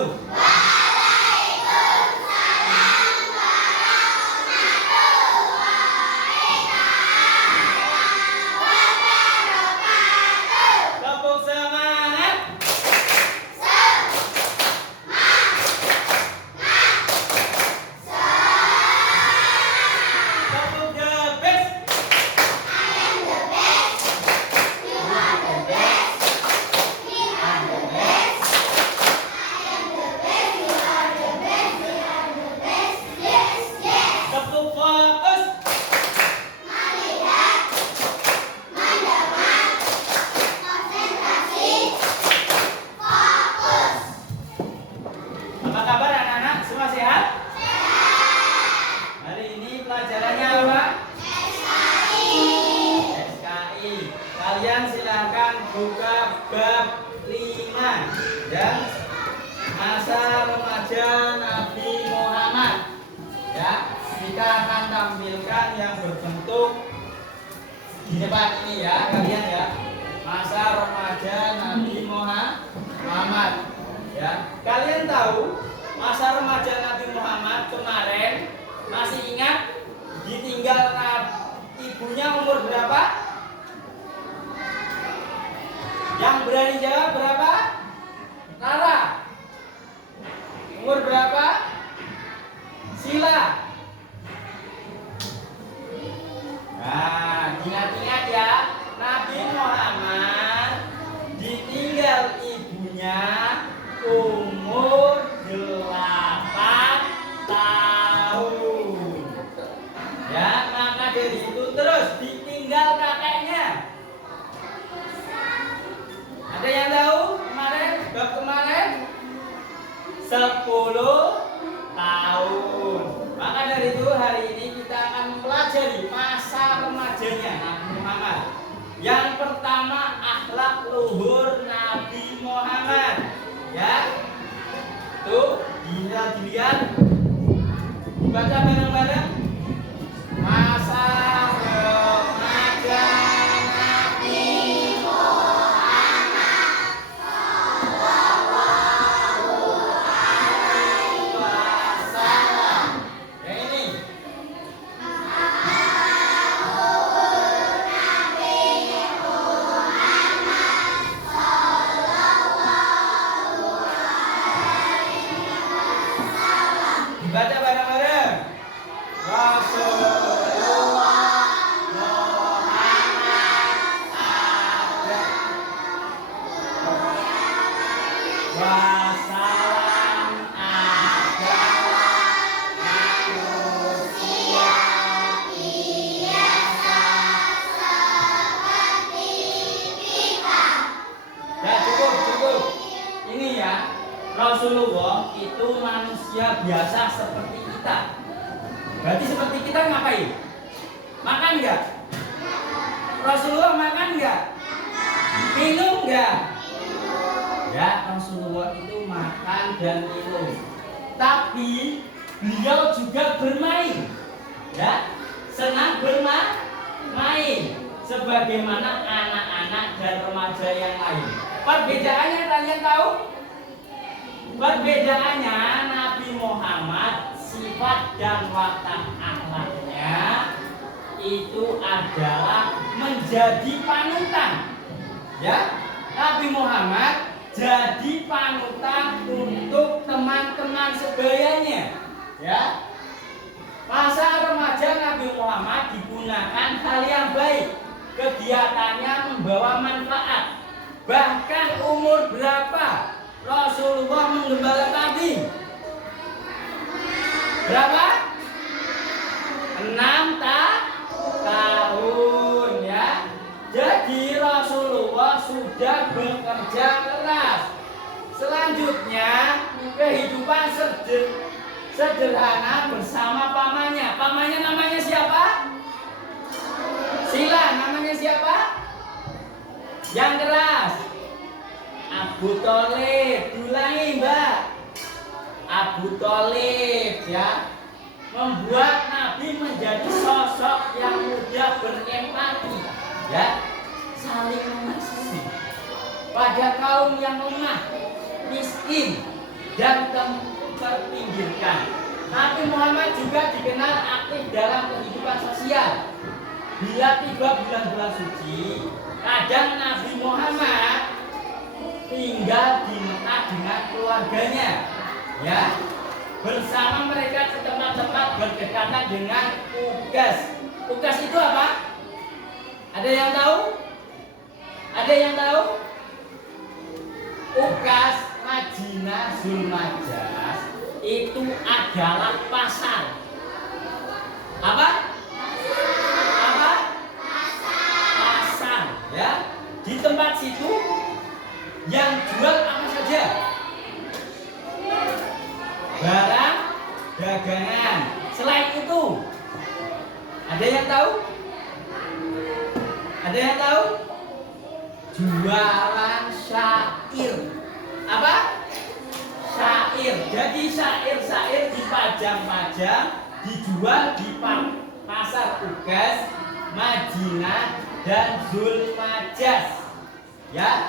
wabarakatuh. Tepuk semangat. Tepuk the best. Tepuk fokus. Apa kabar anak-anak? Semua sehat? Hari ini pelajarannya apa? SKI. Kalian silahkan buka bab 5 dan masa remaja Nabi Muhammad. Ya, kita akan tampilkan yang berbentuk di depan ini ya, kalian ya. Masa remaja Nabi Muhammad. Ya, kalian tahu masa remaja Nabi Muhammad kemarin masih ingat ditinggal ibunya umur berapa? Yang berani jawab berapa? Rara. Umur berapa? Sila. Nah, ingat-ingat ya, Nabi Muhammad ditinggal ibunya umur 8 tahun. Ya, maka dari itu terus ditinggal kakeknya. Ada yang tahu kemarin, bab kemarin 10 tahun. Maka dari itu hari ini kita akan mempelajari masa remajanya Nabi Muhammad. Yang pertama, akhlak luhur Nabi Muhammad. Ya, tuh bisa dilihat, dibaca bareng-bareng. Masa remaja Nabi Muhammad sallallahu alaihi wasallam. Yang ini. Dibaca bareng-bareng. Rasulullah Muhammad ada wassalam adalah manusia biasa seperti kita. Ya, cukup. Ini ya, Rasulullah itu manusia biasa seperti kita. Berarti seperti kita ngapain? Makan enggak? Rasulullah makan enggak? Minum enggak? Ya, Rasulullah itu makan dan minum. Tapi beliau juga bermain. Ya, senang bermain sebagaimana anak-anak dan remaja yang lain. Perbedaannya kalian tahu? Perbedaannya Nabi Muhammad sifat dan watak akhlaknya itu adalah menjadi panutan. Ya, Nabi Muhammad jadi panutan untuk teman-teman sebayanya. Ya, masa remaja Nabi Muhammad digunakan hal yang baik. Kegiatannya membawa manfaat. Bahkan umur berapa Rasulullah menggembala kambing? Berapa? 6 tahun ya. Jadi Rasulullah sudah bekerja keras. Selanjutnya kehidupan sederhana bersama pamannya. Pamannya namanya siapa? Sila. Namanya siapa? Yang keras. Abu Thalib. Diulangi, Mbak. Abu Thalib ya, membuat Nabi menjadi sosok yang mudah berempati, ya, saling mengasihi pada kaum yang lemah, miskin, dan terpinggirkan. Nabi Muhammad juga dikenal aktif dalam kehidupan sosial. Bila tiba bulan-bulan suci, kadang Nabi Muhammad tinggal di Mekah dengan keluarganya, ya, bersama mereka di tempat-tempat berdekatan dengan Uqas. Uqas itu apa? Ada yang tahu? Ada yang tahu? Uqas Madinah Zulmajas itu adalah pasar. Apa? Apa? Pasar, ya. Di tempat situ yang jual apa saja? Barang dagangan. Selain itu, ada yang tahu? Ada yang tahu? Jualan syair. Apa? Syair. Jadi syair-syair dipajang-pajang, dijual di pasar Uqas, Madinah dan Zulmajas. Ya,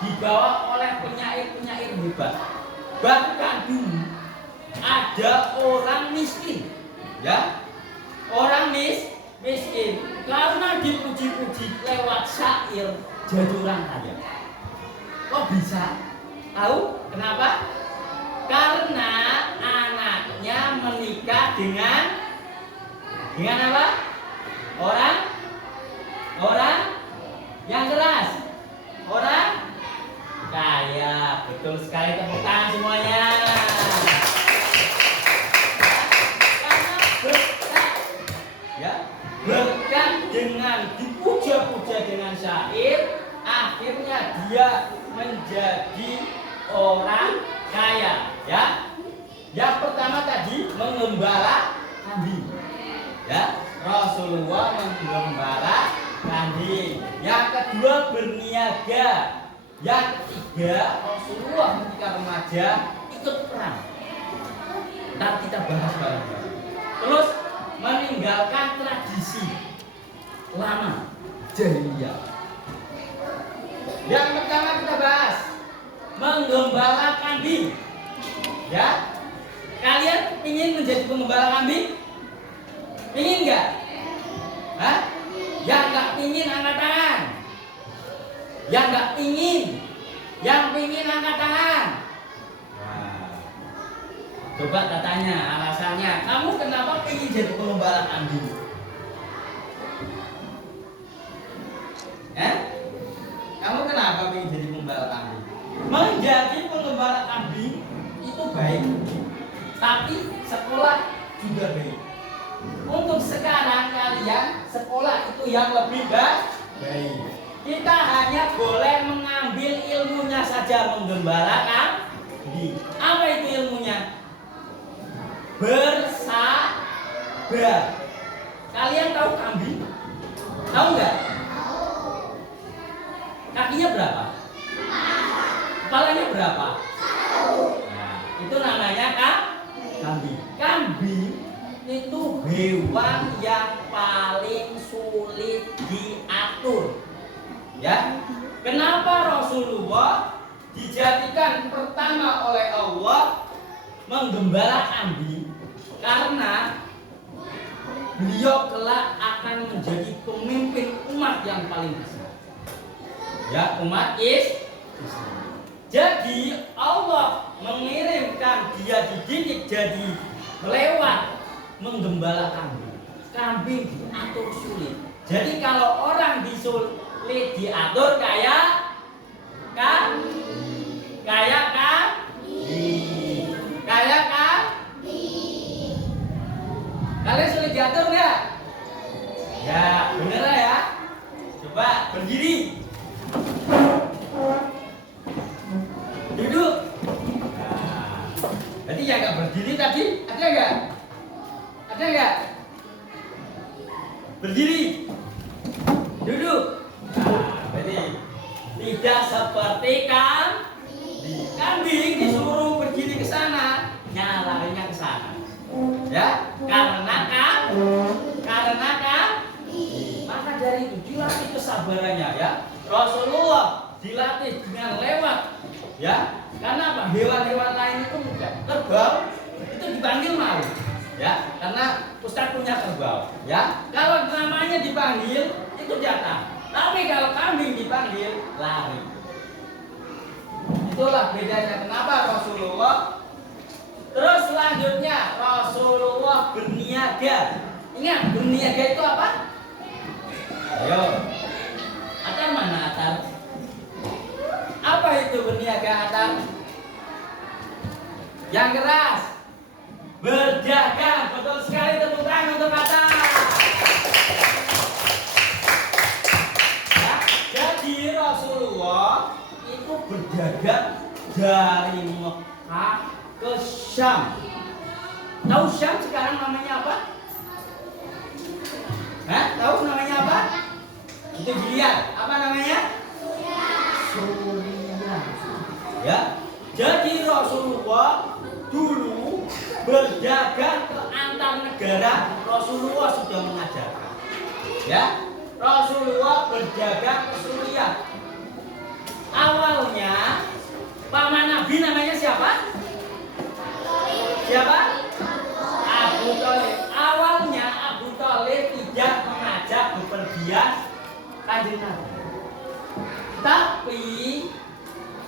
dibawa oleh penyair-penyair hebat. Bahkan dulu ada orang miskin, ya, orang miskin karena dipuji-puji lewat syair jadi orang kaya. Kok bisa? Tahu kenapa? Karena anaknya menikah dengan apa? Orang yang keras, orang kaya. Betul sekali, tepuk tangan semuanya. Berkat dengan dipuja-puja dengan syair, akhirnya dia menjadi orang kaya, ya. Yang pertama tadi mengembala kambing, ya. Rasulullah mengembala kambing. Yang kedua berniaga. Yang ketiga Rasulullah ketika remaja ikut perang. Ntar kita bahas bareng-bareng. Terus meninggalkan tradisi lama jahiliyah. Yang pertama kita bahas menggembala kambing. Ya, kalian ingin menjadi pengembala kambing? Ingin nggak? Hah? Yang nggak ingin angkat tangan. Yang nggak ingin, yang ingin angkat tangan. Coba tanya alasannya. Kamu kenapa ingin jadi pengembala kambing? Kamu kenapa ingin jadi pengembala kambing? Menjadi pengembala kambing itu baik, tapi sekolah juga baik. Untuk sekarang kalian sekolah itu yang lebih baik. Kita hanya boleh mengambil ilmunya saja menggembala kambing. Apa itu ilmunya? Bersabar. Kalian tahu kambing? Tahu nggak? Kakinya berapa? Kepalanya berapa? Nah, itu namanya kambing. Kambing itu hewan yang paling sulit diatur. Ya, kenapa Rasulullah dijadikan pertama oleh Allah menggembala kambing? Karena beliau kelak akan menjadi pemimpin umat yang paling besar. Ya, umat Islam. Jadi Allah mengirimkan dia dididik jadi lewat menggembala kambing. Kambing diatur sulit. Jadi kalau orang disulit diatur kayak kalian sulit diatur nggak? Ya, bener ya. Coba berdiri, duduk. Nah, berarti yang nggak berdiri tadi ada nggak? Ada nggak? Berdiri, duduk. Nah, berarti tidak seperti kambing disuruh berdiri ke sana, nyalarinya ke sana. Ya, karena maka dari itu dilatih kesabarannya, ya. Rasulullah dilatih dengan lewat, ya. Karena apa? Hewan-hewan lain itu kerbau itu dipanggil mau, ya, karena Ustadz punya kerbau, ya. Kalau namanya dipanggil itu datang, tapi kalau kambing dipanggil lari. Itulah bedanya kenapa Rasulullah. Terus selanjutnya Rasulullah berniaga. Ingat berniaga itu apa? Ayo, Atar mana Atar? Apa itu berniaga Atar? Yang keras. Berdagang, betul sekali, tepuk tangan untuk Atar. Ya, jadi Rasulullah itu berdagang dari Mekah ke Syam. Tahu Syam sekarang namanya apa? Hah? Tahu namanya apa? Itu dilihat, apa namanya? Suriah. Ya. Jadi Rasulullah dulu berdagang ke antar negara. Rasulullah sudah mengajarkan. Ya. Rasulullah berdagang ke Suriah. Awalnya paman Nabi namanya siapa? Siapa? Abu Thalib. Awalnya Abu Thalib tidak mengajak bepergian Kanjeng Nabi. Tapi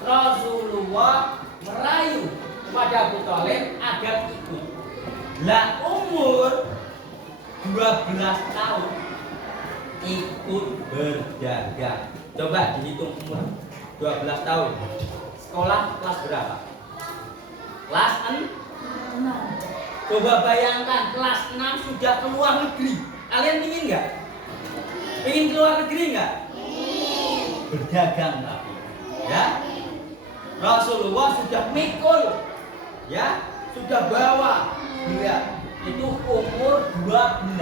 Rasulullah merayu kepada Abu Thalib agar ikut. Lah umur 12 tahun ikut berdagang. Coba dihitung umur 12 tahun. Sekolah kelas berapa? Kelas 6. Coba bayangkan kelas 6 sudah keluar negeri. Kalian ingin nggak? Ingin keluar negeri nggak? Berdagang tapi, ya. Rasulullah sudah mikul, ya, sudah bawa, ya, itu umur 12.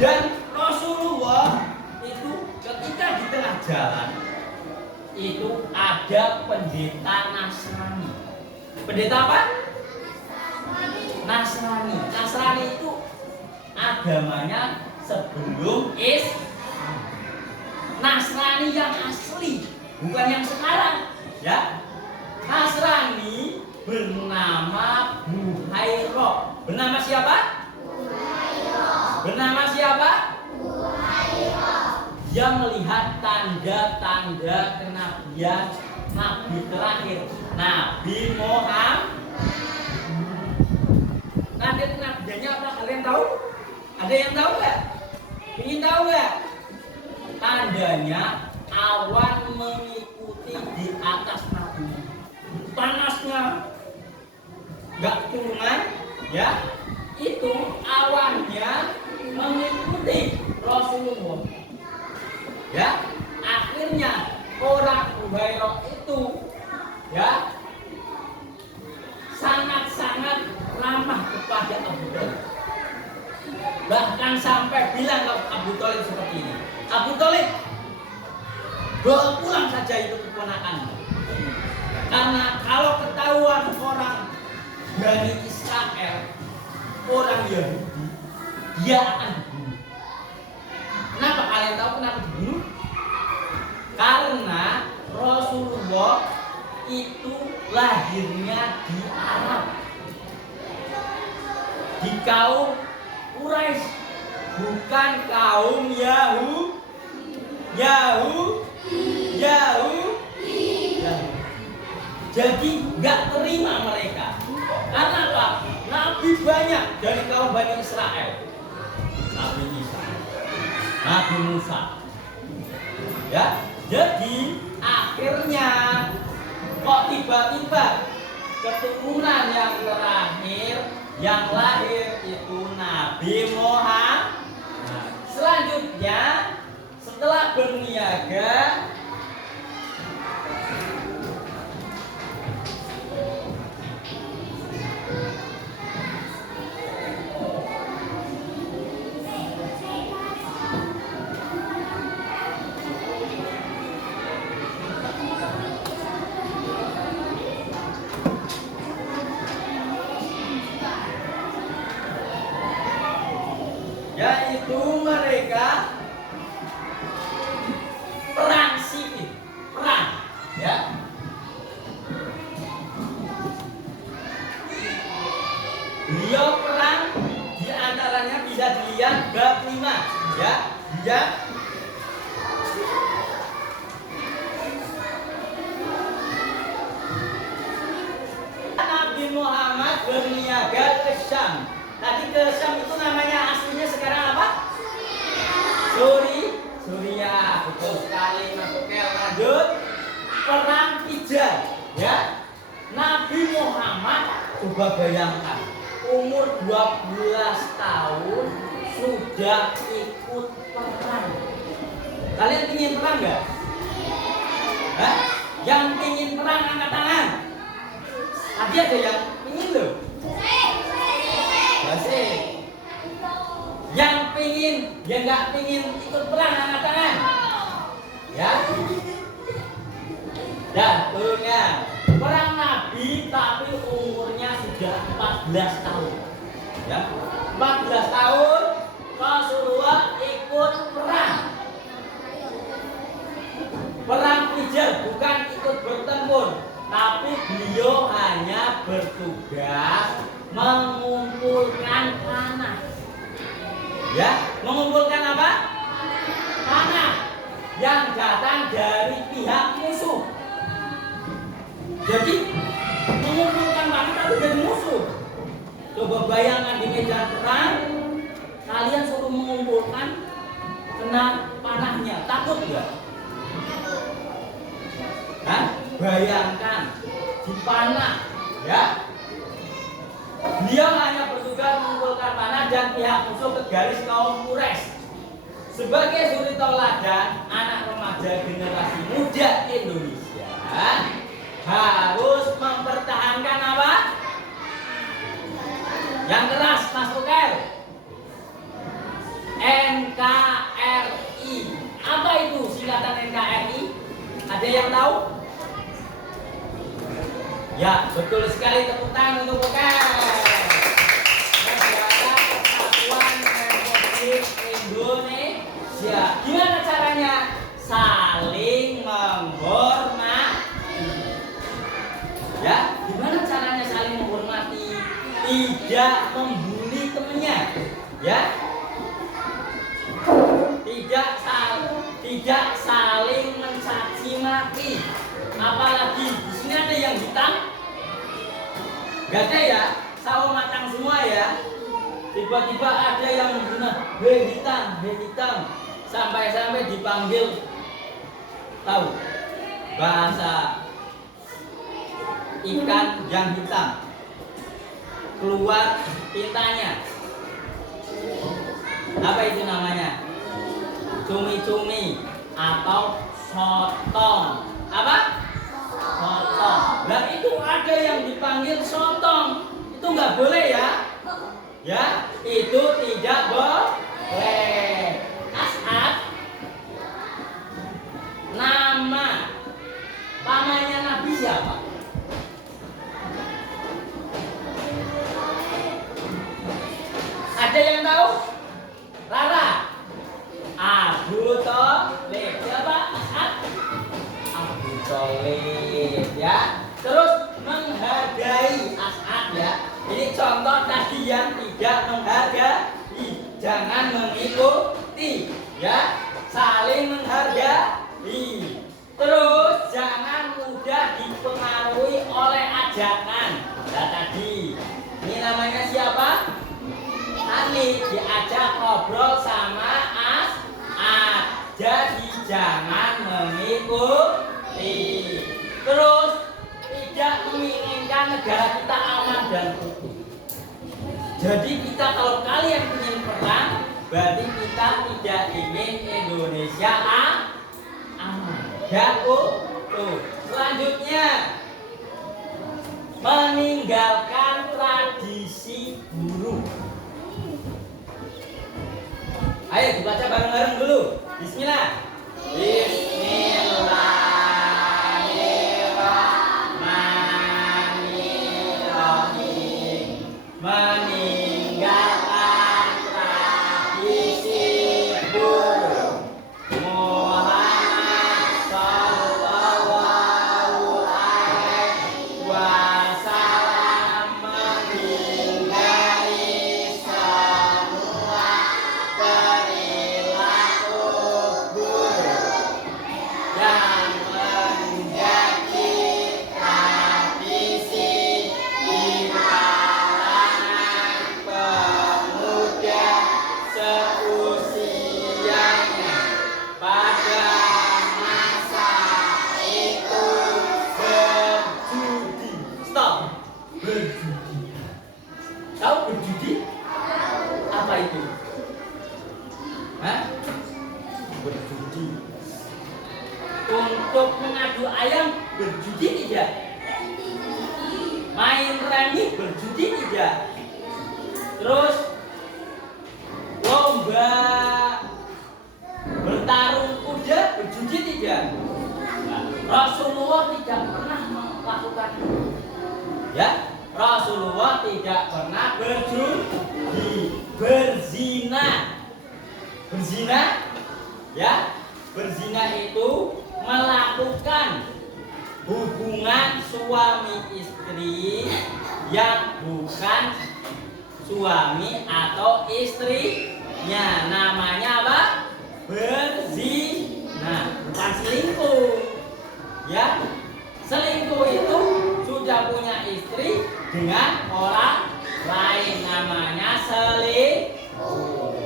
Dan Rasulullah itu ketika di tengah jalan itu ada pendeta Nasrani. Pendeta apa? Nasrani. Nasrani itu agamanya sebelum Islam. Nasrani yang asli, bukan yang sekarang, ya. Nasrani bernama Buhairah. Bernama siapa? Buhairah. Bernama siapa? Buhairah. Dia melihat tanda-tanda kenabian Nabi terakhir, Nabi Muhammad. Tanda kenabiannya apa? Kalian tahu? Ada yang tahu nggak? Ingin tahu nggak? Tandanya awan mengikuti di atas Nabi. Panasnya nggak turunan, ya. Itu awannya mengikuti Rasulullah. Ya, akhirnya orang Buhairah itu, ya, sangat-sangat ramah kepada Abu Thalib. Bahkan sampai bilang ke Abu Thalib seperti ini, Abu Thalib, bawa pulang saja itu keponakanmu. Karena kalau ketahuan orang Bani Israel, orang Yahudi, dia akan dibunuh. Kenapa? Kalian tahu kenapa dibunuh? Karena Rasulullah itu lahirnya di Arab, di kaum Quraisy, bukan kaum Yahudi. Jadi nggak terima mereka. Karena apa? Nabi banyak dari kaum Bani Israel. Nabi Isa, Nabi Musa. Ya, jadi akhirnya kok tiba-tiba keturunan yang terakhir yang lahir itu Nabi Muhammad. Nah, selanjutnya setelah berniaga, yaitu mereka perang sipil, perang, ya. Beliau perang di antaranya bisa dilihat bab 5 ya. Dia Nabi Muhammad berniaga ke Syam. Tadi ke Syam itu namanya aslinya sekarang apa? Suriah. Betul sekali Mas Ukel. Lanjut. Perang Hijrah ya. Nabi Muhammad, coba bayangkan, umur 12 tahun sudah ikut perang. Kalian ingin perang nggak? Hah? Yang ingin perang angkat tangan. Tadi ada yang ingin loh. Masih. Yang ingin, yang nggak ingin ikut perang angkat tangan. Ya. Dan turunnya perang Nabi tapi umurnya sudah 14 tahun. Ya. 14 tahun Rasulullah ikut perang. Perang Hijrah bukan ikut bertempur, tapi beliau hanya bertugas mengumpulkan panah. Ya, mengumpulkan apa? Panah yang datang dari pihak musuh. Jadi mengumpulkan panah tapi dari musuh. Coba bayangkan di medan perang, kalian suruh mengumpulkan, kena panahnya, takut nggak? Hah? Bayangkan dipanah, ya. Beliau hanya bertugas mengumpulkan panah dan pihak musuh ke garis kaum Quraisy. Sebagai suri tauladan, anak remaja generasi muda Indonesia harus mempertahankan apa? Yang keras, Mas Ukel. NKRI. Apa itu singkatan NKRI? Ada yang tahu? Ya, betul sekali, tepuk tangan untuk Ukel. Negara Kesatuan Republik Indonesia. Gimana caranya? Saling menghormati. Ya, gimana caranya saling menghormati? Tidak membuli temannya, ya. Tidak saling mencaci maki. Apalagi di sini ada yang hitam. Gak ada ya, sawo matang semua ya. Tiba-tiba ada yang menghina, hei hitam. Sampai-sampai dipanggil, tahu bahasa ikan yang hitam, keluar tintanya. Apa itu namanya? Cumi-cumi atau sotong. Apa? Sotong. Nah itu ada yang dipanggil sotong. Itu nggak boleh ya. Ya, itu tidak boleh. As'ad, nama pamannya Nabi siapa? Ada yang tahu? Rara. Abu Thalib. Siapa? As'ad? Abu Thalib ya. Terus menghargai As'ad ya. Ini contoh tadi yang tidak menghargai. Jangan mengikuti ya. Saling menghargai. Terus jangan mudah dipengaruhi oleh ajakan. Nah tadi ini namanya siapa? Ani diajak ngobrol sama As'ad. Jadi jangan mengikuti. Terus tidak menginginkan negara kita aman dan utuh. Jadi kita kalau kalian ingin perang, berarti kita tidak ingin Indonesia aman dan utuh. Selanjutnya, meninggalkan tradisi buruk. Ayo dibaca bareng-bareng dulu. Bismillah. Bismillahirrahmanirrahim. Meninggalkan tradisi buruk. Muhammad sallallahu alaihi wasallam meninggalkan berjudi. Tahu berjudi? Apa itu? Hah? Berjudi. Untuk mengadu ayam berjudi tidak? Main remi berjudi tidak? Terus lomba bertarung kuda berjudi tidak? Nah, Rasulullah tidak pernah melakukan itu. Ya, Rasulullah tidak pernah berjudi, berzina. Berzina, ya, berzina itu melakukan hubungan suami istri yang bukan suami atau istrinya. Namanya apa? Berzina, bukan selingkuh. Ya, selingkuh itu sudah punya istri dengan orang lain, namanya selingkuh.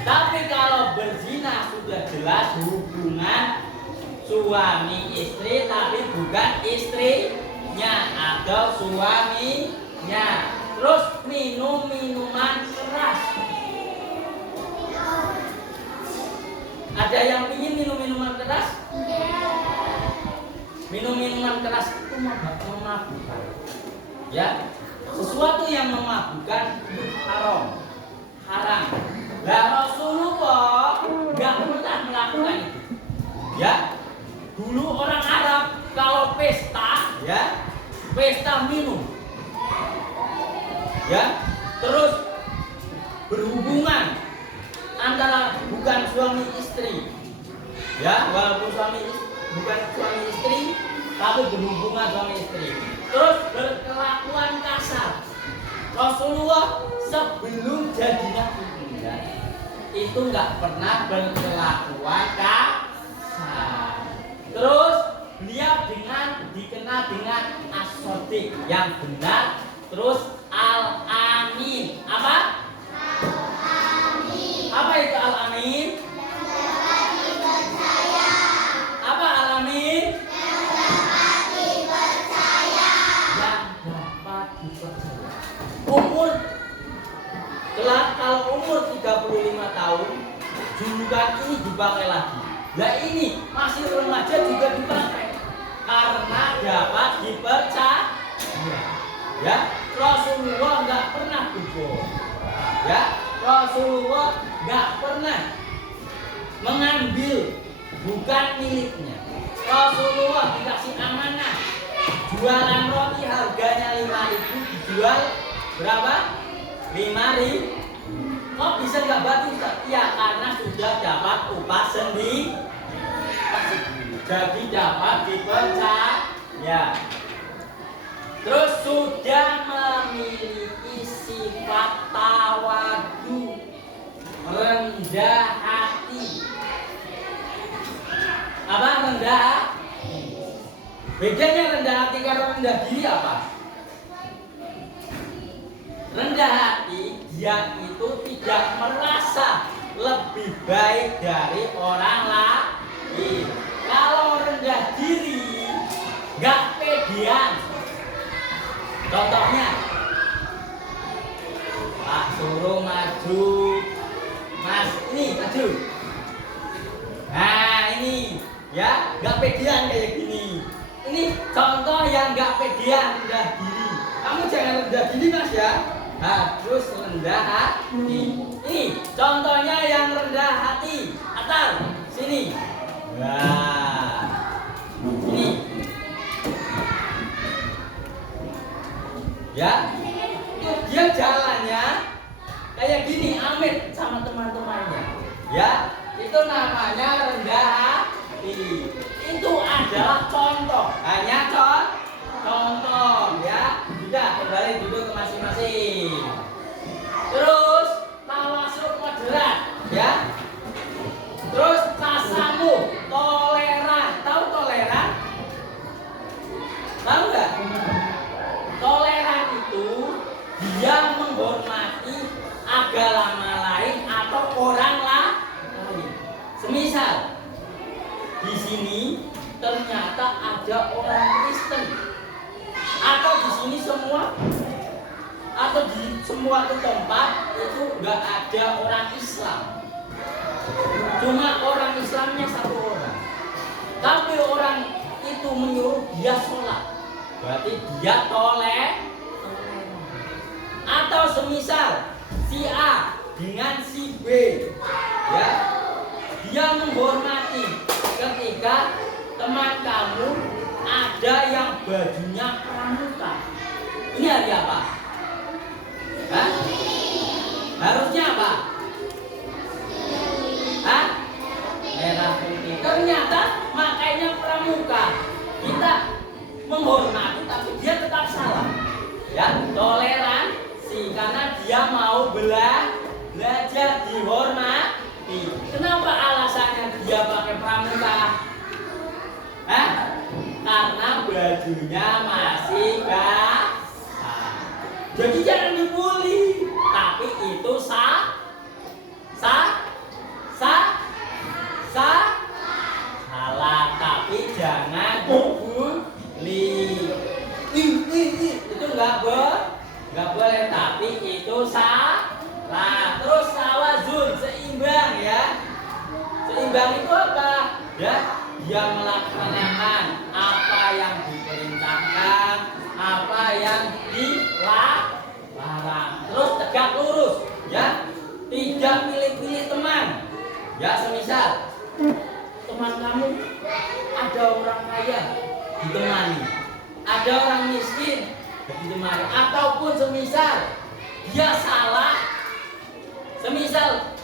Tapi kalau berzina sudah jelas hubungan suami istri tapi bukan istrinya atau suaminya. Terus minum minuman keras. Ada yang ingin minum minuman keras? Minum minuman keras itu memabukkan. Ya, sesuatu yang memabukkan itu haram. Nah, Rasulullah nggak pernah melakukan itu. Ya, dulu orang Arab kalau pesta, ya, pesta minum, ya, terus berhubungan antara bukan suami istri, ya, walaupun bukan suami istri, tapi berhubungan suami istri, terus berkelakuan kasar. Rasulullah sebelum jadi nabi itu nggak pernah berkelakuan kasar. Terus beliau dikenal dengan as-shadiq yang benar. Terus al-amin. Apa? Al-amin. Apa itu al-amin? Yang dapat dipercaya. Apa al-amin? Yang dapat dipercaya. Yang dapat dipercaya. Kalau umur 35 tahun julukan ini dipakai lagi. Nah ini masih remaja juga dipakai karena dapat dipercaya. Ya, Rasulullah nggak pernah berbohong. Ya, Rasulullah nggak pernah mengambil bukan miliknya. Rasulullah dikasih amanah jualan roti harganya 5.000 dijual berapa? 5.000. Kok bisa nggak batu? Ya karena sudah dapat upah sendiri. Jadi dapat dipercaya. Terus sudah memiliki sifat tawadu, rendah hati. Apa rendah hati? Bedanya rendah hati kalau rendah diri apa? Rendah hati dia itu tidak merasa lebih baik dari orang lain. Kalau rendah diri nggak pedean. Contohnya, Pak suruh maju, Mas ini maju. Nah ini ya nggak pedean kayak gini. Ini contoh yang nggak pedean, rendah diri. Kamu jangan rendah diri Mas ya. Harus rendah hati. Ini contohnya yang rendah hati. Atal sini. Nah, ini. Ya, dia jalannya kayak gini, Amit sama teman-temannya. Ya, itu namanya rendah hati. Itu adalah contoh, hanya contoh ya. Sudah kembali duduk ke masing-masing. Terus tawasuk moderat, ya. Terus tasamuh, toleran. Tahu toleran? Tahu nggak? Toleran itu dia menghormati agama lain atau orang lain. Semisal di sini ternyata ada orang Kristen atau di sini semua semua itu tempat itu nggak ada orang Islam. Cuma orang Islamnya satu orang. Tapi orang itu menyuruh dia sholat, berarti dia toleran. Atau semisal si A dengan si B, ya, dia menghormati ketika teman kamu ada yang bajunya pramuka. Ini hari apa? Hah? Harusnya apa? Hah? Merah putih. Ternyata makanya pramuka. Kita menghormati tapi dia tetap salah. Ya, toleransi karena dia mau belajar dihormati. Kenapa alasannya dia pakai pramuka? Hah? Karena bajunya masih basah. Jadi jangan dibully. Tapi itu salah. Tapi jangan dibully. Itu nggak boleh. Tapi itu salah. Terus tawazun, seimbang ya. Seimbang itu apa? Ya, dia melaksanakan apa yang diperintahkan, apa yang dilarang. Terus tegak lurus, ya. Tidak pilih-pilih teman. Ya, semisal teman kamu ada orang kaya ditemani, ada orang miskin ditemani, ataupun semisal dia salah, semisal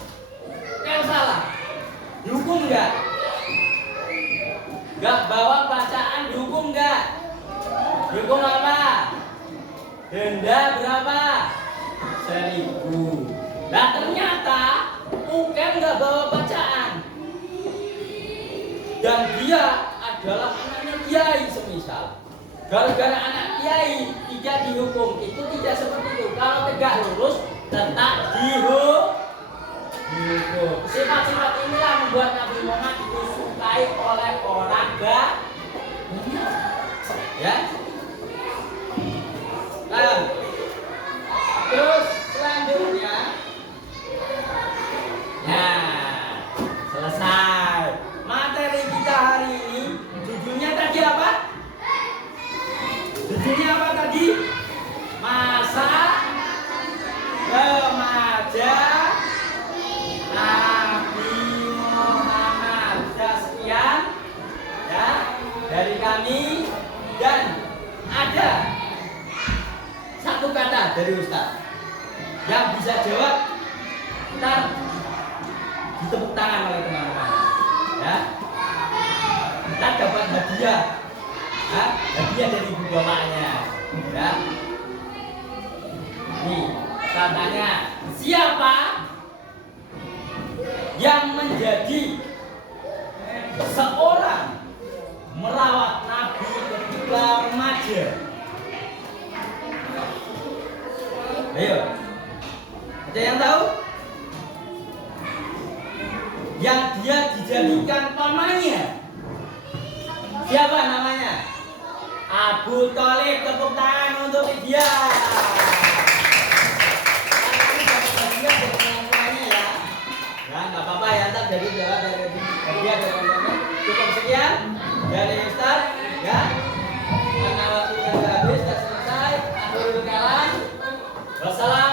yang salah, dihukum enggak? Enggak bawa bacaan, dihukum enggak? Dihukum apa? Denda berapa? 1.000. Nah ternyata UKM enggak bawa bacaan dan dia adalah anaknya kiai semisal. Gara-gara anak kiai tidak dihukum, itu tidak seperti itu. Kalau tegak lurus tetap dihukum. Sifat-sifat inilah membuat Nabi Muhammad disukai oleh orang banyak. Ya. Nah, terus selanjutnya, nah, selesai materi kita hari ini. Judulnya tadi apa? Judulnya apa tadi? Masa remaja Nabi Muhammad. Sudah sekian ya dari kami, dan ada satu kata dari Ustaz yang bisa jawab, ntar ditepuk tangan oleh teman-teman ya. Kita dapat hadiah, ya, hadiah dari ibu bapaknya ya. Nih katanya, siapa yang menjadi seorang merawat Nabi ketika remaja? Ayo, ada yang tahu? Yang dia dijadikan pamannya, siapa namanya? Abu Thalib. Tepuk tangan untuk dia. Ini dapat hadiah dari orang tuanya ya. Ya nggak apa-apa ya, ntar jadi jawab dari hadiah dari orang tuanya. Cukup sekian dari Ustaz ya. Karena waktunya sudah habis, sudah selesai. Akhirul kalam. Wassalam.